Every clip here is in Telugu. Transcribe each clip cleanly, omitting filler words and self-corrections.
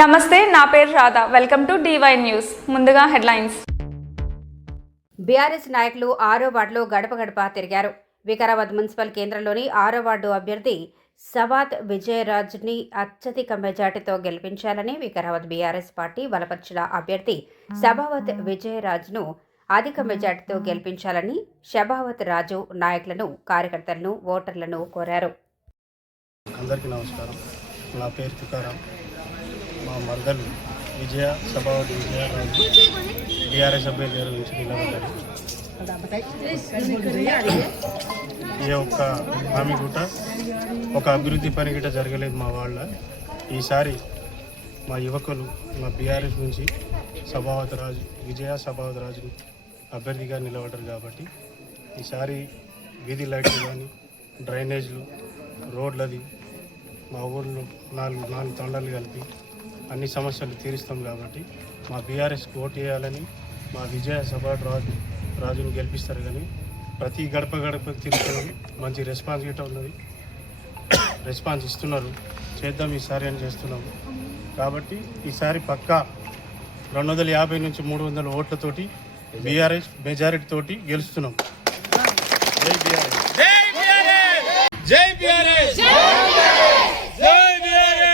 నమస్తే, నా పేరు Radha. Welcome to DY news. ముందుగా హెడ్లైన్స్. బీఆర్ఎస్ నాయకులు 6వ వార్డులో గడప గడప తిరిగారు. వికారాబాద్ మున్సిపల్ కేంద్రంలోని 6వ వార్డు అభ్యర్థి సబాత్ విజయరాజ్ని అత్యధిక మెజార్టీతో గెలిపించాలని వికారాబాద్ బీఆర్ఎస్ పార్టీ బలపరిచిన అభ్యర్థి సబావత్ విజయరాజ్ను అధిక మెజార్టీతో గెలిపించాలని షబావత్ రాజు నాయకులను, కార్యకర్తలను, ఓటర్లను కోరారు. అందరికీ నమస్కారం. నా పేరు తుకారాం. మా మర్దలు విజయ సభావతి విజయరాజు టీఆర్ఎస్ అభ్యర్థి గురించి నిలబడ్డారు. ఈ ఒక్క హామీ గుట్ట ఒక అభివృద్ధి పని గిట్ట జరగలేదు మా వాళ్ళ. ఈసారి మా యువకులు మా బీఆర్ఎస్ నుంచి విజయ సభావతి రాజు అభ్యర్థిగా నిలబడ్డారు కాబట్టి ఈసారి వీధి లైట్లు కానీ, డ్రైనేజ్లు, రోడ్లది మా ఊళ్ళో నాలుగు తండాలు కలిపి అన్ని సమస్యలు తీరుస్తాం కాబట్టి మా బీఆర్ఎస్కి ఓటు వేయాలని, మా విజయ సభావతి రాజుని గెలిపిస్తారు. కానీ ప్రతి గడప గడప తిరుగుతున్నాం. మంచి రెస్పాన్స్ గిట్ట ఉన్నది, రెస్పాన్స్ ఇస్తున్నారు. చేద్దాం ఈసారి అని చేస్తున్నాము. కాబట్టి ఈసారి పక్కా 250 నుంచి 300 ఓట్లతోటి బీఆర్ఎస్ మెజారిటీ తోటి గెలుస్తున్నాం. జై బీఆర్ఎస్, జై బీఆర్ఎస్, జై బీఆర్ఎస్.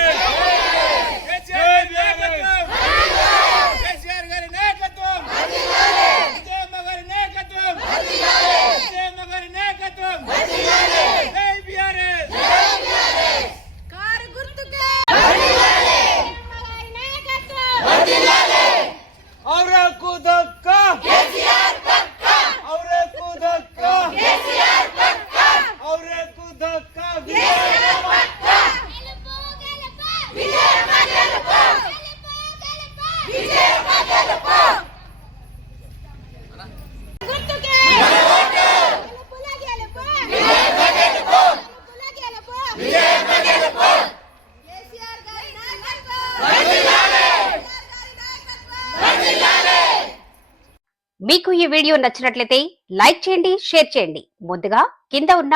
మీకు ఈ వీడియో నచ్చినట్లయితే లైక్ చేయండి, షేర్ చేయండి. ముందుగా కింద ఉన్న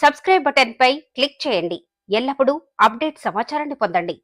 సబ్స్క్రైబ్ బటన్ పై క్లిక్ చేయండి. ఎల్లప్పుడూ అప్డేట్ సమాచారాన్ని పొందండి.